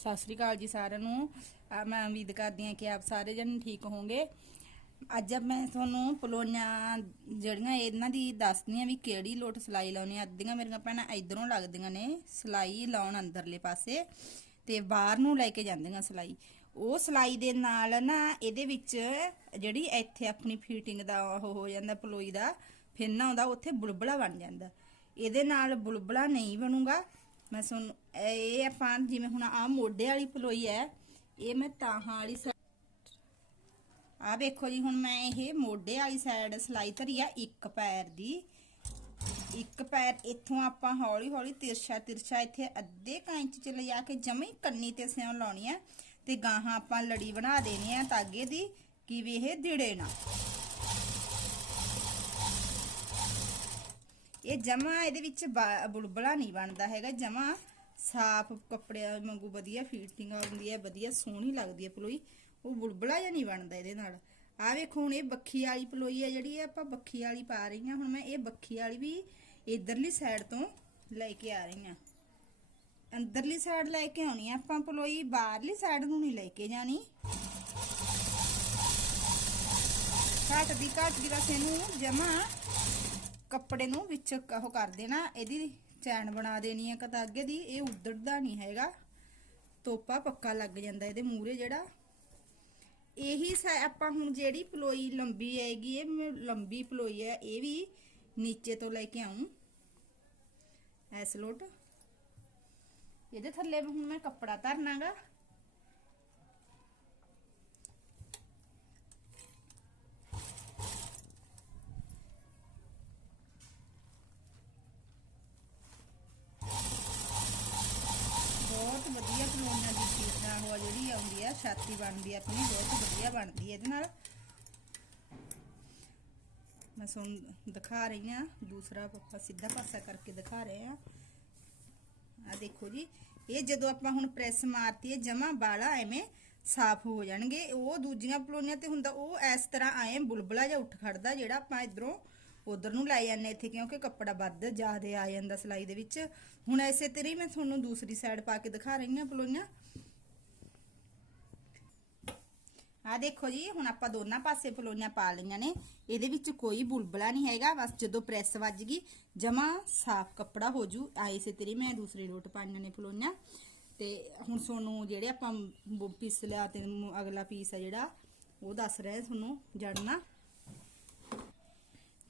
ਸਤਿ ਸ੍ਰੀ ਅਕਾਲ ਜੀ ਸਾਰਿਆਂ ਨੂੰ। ਮੈਂ ਉਮੀਦ ਕਰਦੀ ਹਾਂ ਕਿ ਆਪ ਸਾਰੇ ਜਣ ਠੀਕ ਹੋਵੋਗੇ। ਅੱਜ ਮੈਂ ਤੁਹਾਨੂੰ ਪਲੋਈਆਂ ਜਿਹੜੀਆਂ ਇਹਨਾਂ ਦੀ ਦੱਸਦੀ ਆ ਵੀ ਕਿਹੜੀ ਲੋਟ ਸਲਾਈ ਲਾਉਣੀ ਆ। ਅੱਧੀਆਂ ਮੇਰੀਆਂ ਭੈਣਾਂ ਇਧਰੋਂ ਲੱਗਦੀਆਂ ਨੇ ਸਲਾਈ ਲਾਉਣ ਅੰਦਰਲੇ ਪਾਸੇ ਤੇ ਬਾਹਰ ਨੂੰ ਲੈ ਕੇ ਜਾਂਦੀਆਂ ਸਲਾਈ। ਉਹ ਸਲਾਈ ਦੇ ਨਾਲ ਨਾ ਇਹਦੇ ਵਿੱਚ ਜਿਹੜੀ ਇੱਥੇ ਆਪਣੀ ਫਿਟਿੰਗ ਦਾ ਉਹ ਹੋ ਜਾਂਦਾ, ਪਲੋਈ ਦਾ ਫਿੰਨਾ ਹੁੰਦਾ ਉੱਥੇ ਬੁਲਬਲਾ ਬਣ ਜਾਂਦਾ। ਇਹਦੇ ਨਾਲ ਬੁਲਬਲਾ ਨਹੀਂ ਬਣੂਗਾ। ਮੈਂ ਸੁਣ ਇਹ ਆਪਾਂ ਜਿਵੇਂ ਹੁਣ ਆ ਮੋਢੇ ਵਾਲੀ ਪਲੋਈ ਹੈ, ਇਹ ਮੈਂ ਤਾਹਾਂ ਵਾਲੀ ਆ ਵੇਖੋ ਜੀ, ਹੁਣ ਮੈਂ ਇਹ ਮੋਢੇ ਵਾਲੀ ਸਾਈਡ ਸਲਾਈ ਧਰੀ ਆ ਇੱਕ ਪੈਰ ਦੀ। ਇੱਕ ਪੈਰ ਇੱਥੋਂ ਆਪਾਂ ਹੌਲੀ ਹੌਲੀ ਤਿਰਛਾ ਤਿਰਛਾ ਇੱਥੇ ਅੱਧੇ ਕ ਚ ਲਿਆ ਕੇ ਜਮੀ ਕੰਨੀ ਤੇ ਸਿਉਂ ਲਾਉਣੀ ਆ ਤੇ ਗਾਹਾਂ ਆਪਾਂ ਲੜੀ ਬਣਾ ਦੇਣੀ ਆ ਤਾਗੇ ਦੀ ਕਿ ਵੀ ਇਹ ਦਿੜੇ ਨਾ ਇਹ ਜਮਾ ਇਹਦੇ ਵਿੱਚ ਬਾ- ਨਹੀਂ ਬਣਦਾ ਹੈਗਾ, ਜਮਾ ਸਾਫ਼ ਕੱਪੜਿਆਂ ਵਾਂਗੂ ਵਧੀਆ ਫਿਟਿੰਗ ਆਉਂਦੀ ਹੈ, ਵਧੀਆ ਸੋਹਣੀ ਲੱਗਦੀ ਹੈ ਪਲੋਈ। ਉਹ ਬੁਲਬਲਾ ਜਾਂ ਨਹੀਂ ਬਣਦਾ ਇਹਦੇ ਨਾਲ। ਆ ਵੇਖੋ, ਹੁਣ ਇਹ ਬੱਖੀ ਵਾਲੀ ਪਲੋਈ ਹੈ ਜਿਹੜੀ, ਇਹ ਆਪਾਂ ਬੱਖੀ ਵਾਲੀ ਪਾ ਰਹੀ ਹਾਂ। ਹੁਣ ਮੈਂ ਇਹ ਬੱਖੀ ਵਾਲੀ ਵੀ ਇਧਰਲੀ ਸਾਈਡ ਤੋਂ ਲੈ ਕੇ ਆ ਰਹੀ ਹਾਂ। ਅੰਦਰਲੀ ਸਾਈਡ ਲੈ ਕੇ ਆਉਣੀ ਆ ਆਪਾਂ ਪਲੋਈ, ਬਾਹਰਲੀ ਸਾਈਡ ਨੂੰ ਨਹੀਂ ਲੈ ਕੇ ਜਾਣੀ। ਘੱਟ ਦੀ ਘੱਟ ਦੀ ਬਸ ਇਹਨੂੰ ਜਮਾ ਕੱਪੜੇ ਨੂੰ ਵਿੱਚ ਉਹ ਕਰ ਦੇਣਾ, ਇਹਦੀ ਚੈਨ ਬਣਾ ਦੇਣੀ ਹੈ ਕਤਾਗੇ ਦੀ, ਇਹ ਉਧੜਦਾ ਨਹੀਂ ਹੈਗਾ। ਤੋਪਾ ਪੱਕਾ ਲੱਗ ਜਾਂਦਾ ਇਹਦੇ ਮੂਹਰੇ ਜਿਹੜਾ। ਇਹੀ ਸਾ- ਆਪਾਂ ਹੁਣ ਜਿਹੜੀ ਪਲੋਈ ਲੰਬੀ ਹੈਗੀ, ਇਹ ਮ- ਲੰਬੀ ਪਲੋਈ ਹੈ ਇਹ ਵੀ ਨੀਚੇ ਤੋਂ ਲੈ ਕੇ ਆਉਂ ਐਸ ਲੋਟ। ਇਹਦੇ ਥੱਲੇ ਹੁਣ ਮੈਂ ਕੱਪੜਾ ਧਰਨਾਗਾ ਬਹੁਤ ਵਧੀਆ ਪਲੋਈਆਂ ਦੀ ਚੀਜ਼ ਨਾਲ ਉਹ ਜਿਹੜੀ ਆਉਂਦੀ ਆ, ਛਾਤੀ ਬਣਦੀ ਆਪਣੀ, ਬਹੁਤ ਵਧੀਆ ਬਣਦੀ ਇਹਦੇ ਨਾਲ। ਮੈਂ ਤੁਹਾਨੂੰ ਦਿਖਾ ਰਹੀ ਆ, ਦੂਸਰਾ ਆਪਾਂ ਸਿੱਧਾ ਪਾਸਾ ਕਰਕੇ ਦਿਖਾ ਰਹੇ ਆ। ਆ ਦੇਖੋ ਜੀ, ਇਹ ਜਦੋਂ ਆਪਾਂ ਹੁਣ ਪ੍ਰੈਸ ਮਾਰਤੀ ਹੈ, ਜਮਾ ਬਾਲਾ ਐਵੇਂ ਸਾਫ਼ ਹੋ ਜਾਣਗੇ। ਉਹ ਦੂਜੀਆਂ ਪਲੋਈਆਂ ਤੇ ਹੁੰਦਾ, ਉਹ ਇਸ ਤਰ੍ਹਾਂ ਆਏ ਬੁਲਬਲਾ ਜਿਹਾ ਉੱਠ ਖੜਦਾ, ਜਿਹੜਾ ਆਪਾਂ ਇਧਰੋਂ ਉਧਰ ਨੂੰ ਲਾਈ ਜਾਂਦੇ ਇੱਥੇ, ਕਿਉਂਕਿ ਕੱਪੜਾ ਵੱਧ ਜ਼ਿਆਦੇ ਆ ਜਾਂਦਾ ਸਲਾਈ ਦੇ ਵਿੱਚ। ਹੁਣ ਐਸੇ ਤਰ੍ਹਾਂ ਮੈਂ ਤੁਹਾਨੂੰ ਦੂਸਰੀ ਸਾਈਡ ਪਾ ਕੇ ਦਿਖਾ ਰਹੀ ਹਾਂ ਪਲੋਈਆਂ ਆ ਦੇਖੋ ਜੀ, ਹੁਣ ਆਪਾਂ ਦੋਨਾਂ ਪਾਸੇ ਪਲੋਈਆਂ ਪਾ ਲਈਆਂ ਨੇ। ਇਹਦੇ ਵਿੱਚ ਕੋਈ ਬੁਲਬਲਾ ਨਹੀਂ ਹੈਗਾ। ਬਸ ਜਦੋਂ ਪ੍ਰੈਸ ਵੱਜ ਗਈ, ਜਮਾ ਸਾਫ਼ ਕੱਪੜਾ ਹੋ ਜੂ। ਆਏ ਸੇ ਤੇਰੀ ਮੈਂ ਦੂਸਰੇ ਲੋਟ ਪਾਈਆਂ ਨੇ ਪਲੋਈਆਂ ਤੇ ਹੁਣ ਤੁਹਾਨੂੰ ਜਿਹੜੇ ਆਪਾਂ ਬ- ਪੀਸ ਲਿਆ ਤੇ ਅਗਲਾ ਪੀਸ ਹੈ ਜਿਹੜਾ, ਉਹ ਦੱਸ ਰਿਹਾ ਤੁਹਾਨੂੰ ਜੜਨਾ।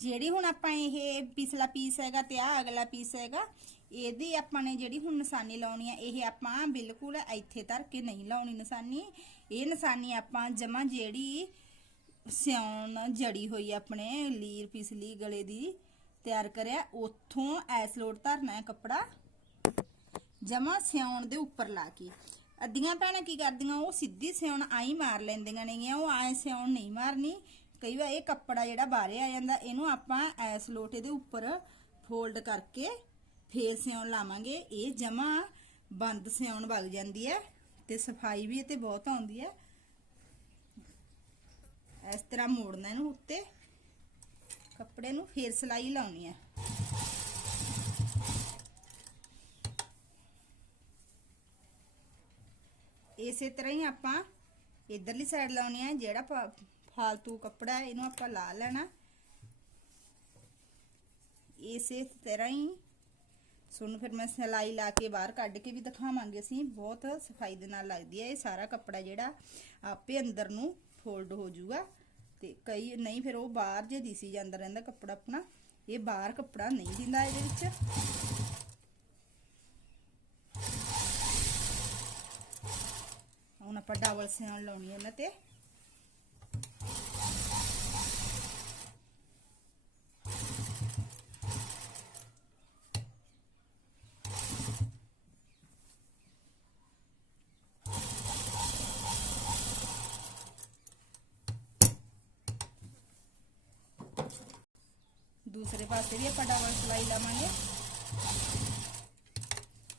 ਜਿਹੜੀ ਹੁਣ ਆਪਾਂ ਇਹ ਪਿਛਲਾ ਪੀਸ ਹੈਗਾ ਤੇ ਆ ਅਗਲਾ ਪੀਸ ਹੈਗਾ, ਇਹਦੀ ਆਪਾਂ ਨੇ ਜਿਹੜੀ ਹੁਣ ਨਿਸ਼ਾਨੀ ਲਾਉਣੀ ਹੈ ਇਹ ਆਪਾਂ ਬਿਲਕੁਲ ਇੱਥੇ ਧਰ ਕੇ ਨਹੀਂ ਲਾਉਣੀ ਨਿਸ਼ਾਨੀ। ਇਹ ਨਿਸ਼ਾਨੀ ਆਪਾਂ ਜਮਾ ਜਿਹੜੀ ਸਿਉਣ ਜੜੀ ਹੋਈ ਆਪਣੇ ਲੀਰ ਪਿਛਲੀ ਗਲੇ ਦੀ ਤਿਆਰ ਕਰਿਆ, ਉੱਥੋਂ ਐਸ ਲੋਟ ਧਰਨਾ ਹੈ ਕੱਪੜਾ, ਜਮਾ ਸਿਉਣ ਦੇ ਉੱਪਰ ਲਾ ਕੇ। ਅੱਧੀਆਂ ਭੈਣਾਂ ਕੀ ਕਰਦੀਆਂ, ਉਹ ਸਿੱਧੀ ਸਿਉਣ ਆਈ ਮਾਰ ਲੈਂਦੀਆਂ ਨੇਗੀਆਂ, ਉਹ ਐ ਸਿਉਣ ਨਹੀਂ ਮਾਰਨੀ। ਕਈ ਵਾਰ ਇਹ ਕੱਪੜਾ ਜਿਹੜਾ ਬਾਹਰੇ ਆ ਜਾਂਦਾ, ਇਹਨੂੰ ਆਪਾਂ ਐਸ ਲੋਟੇ ਦੇ ਉੱਪਰ ਫੋਲਡ ਕਰਕੇ ਫੇਰ ਸਿਉਣ ਲਾਵਾਂਗੇ। ਇਹ ਜਮਾ ਬੰਦ ਸਿਉਣ ਵਗ ਜਾਂਦੀ ਹੈ ਤੇ ਸਫ਼ਾਈ ਵੀ ਇਹ ਤੇ ਬਹੁਤ ਆਉਂਦੀ ਹੈ। ਇਸ ਤਰ੍ਹਾਂ ਮੋੜਨਾ ਇਹਨੂੰ ਉੱਤੇ। ਕੱਪੜੇ ਨੂੰ ਫੇਰ ਸਲਾਈ ਲਾਉਣੀ ਹੈ। ਇਸੇ ਤਰ੍ਹਾਂ ਹੀ ਆਪਾਂ ਇਧਰਲੀ ਸਾਈਡ ਲਾਉਣੀ ਹੈ, ਜਿਹੜਾ ਫਾ- ਫਾਲਤੂ ਕੱਪੜਾ ਇਹਨੂੰ ਆਪਾਂ ਲਾ ਲੈਣਾ। ਇਸੇ ਤਰ੍ਹਾਂ ਹੀ। ਸੁਣ, ਫਿਰ ਮੈਂ ਸਲਾਈ ਲਾ ਕੇ ਬਾਹਰ ਕੱਢ ਕੇ ਵੀ ਦਿਖਾਵਾਂਗੇ ਅਸੀਂ। ਬਹੁਤ ਸਫ਼ਾਈ ਦੇ ਨਾਲ ਲੱਗਦੀ ਹੈ ਇਹ ਸਾਰਾ ਕੱਪੜਾ ਜਿਹੜਾ ਆਪੇ ਅੰਦਰ ਨੂੰ ਫੋਲਡ ਹੋ ਜਾਊਗਾ। ਤੇ ਕਈ, ਨਹੀਂ, ਫਿਰ ਉਹ ਬਾਹਰ ਜੇ ਦਿਸੀ ਜਾਂਦਾ ਰਹਿੰਦਾ ਕੱਪੜਾ ਆਪਣਾ, ਇਹ ਬਾਹਰ ਕੱਪੜਾ ਨਹੀਂ ਦਿੰਦਾ ਇਹਦੇ ਵਿੱਚ। ਹੁਣ ਆਪਾਂ ਡਬਲ ਸਿਆਣ ਲਾਉਣੀ ਹੈ ਇਹਨਾਂ ਤੇ। ਦੂਸਰੇ ਪਾਸੇ ਵੀ ਆਪਾਂ ਡਬਲ ਸਲਾਈ ਲਾਵਾਂਗੇ।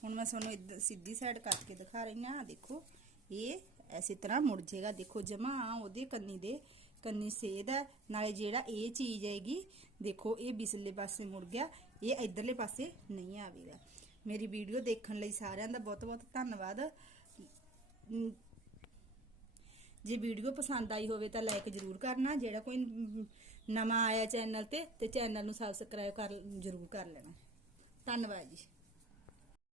ਹੁਣ ਮੈਂ ਤੁਹਾਨੂੰ ਇੱਧਰ ਸਿੱਧੀ ਸਾਈਡ ਕਰਕੇ ਦਿਖਾ ਰਹੀ ਹਾਂ। ਦੇਖੋ, ਇਹ ਐਸੀ ਤਰ੍ਹਾਂ ਮੁੜ ਜਾਏਗਾ। ਦੇਖੋ, ਜਮਾ ਉਹਦੇ ਕੰਨੀ ਦੇ ਕੰਨੀ ਸੇਧ ਹੈ। ਨਾਲੇ ਜਿਹੜਾ ਇਹ ਚੀਜ਼ ਹੈਗੀ, ਦੇਖੋ, ਇਹ ਬਿਸਲੇ ਪਾਸੇ ਮੁੜ ਗਿਆ, ਇਹ ਇਧਰਲੇ ਪਾਸੇ ਨਹੀਂ ਆਵੇਗਾ। ਮੇਰੀ ਵੀਡੀਓ ਦੇਖਣ ਲਈ ਸਾਰਿਆਂ ਦਾ ਬਹੁਤ ਬਹੁਤ ਧੰਨਵਾਦ। ਜੇ ਵੀਡੀਓ ਪਸੰਦ ਆਈ ਹੋਵੇ ਤਾਂ ਲਾਈਕ ਜ਼ਰੂਰ ਕਰਨਾ, ਜਿਹੜਾ ਕੋਈ ਨਵਾਂ ਆਇਆ ਚੈਨਲ ਤੇ ਤੇ ਚੈਨਲ ਨੂੰ ਸਬਸਕ੍ਰਾਈਬ ਕਰ, ਜ਼ਰੂਰ ਕਰ ਲੈਣਾ। ਧੰਨਵਾਦ ਜੀ।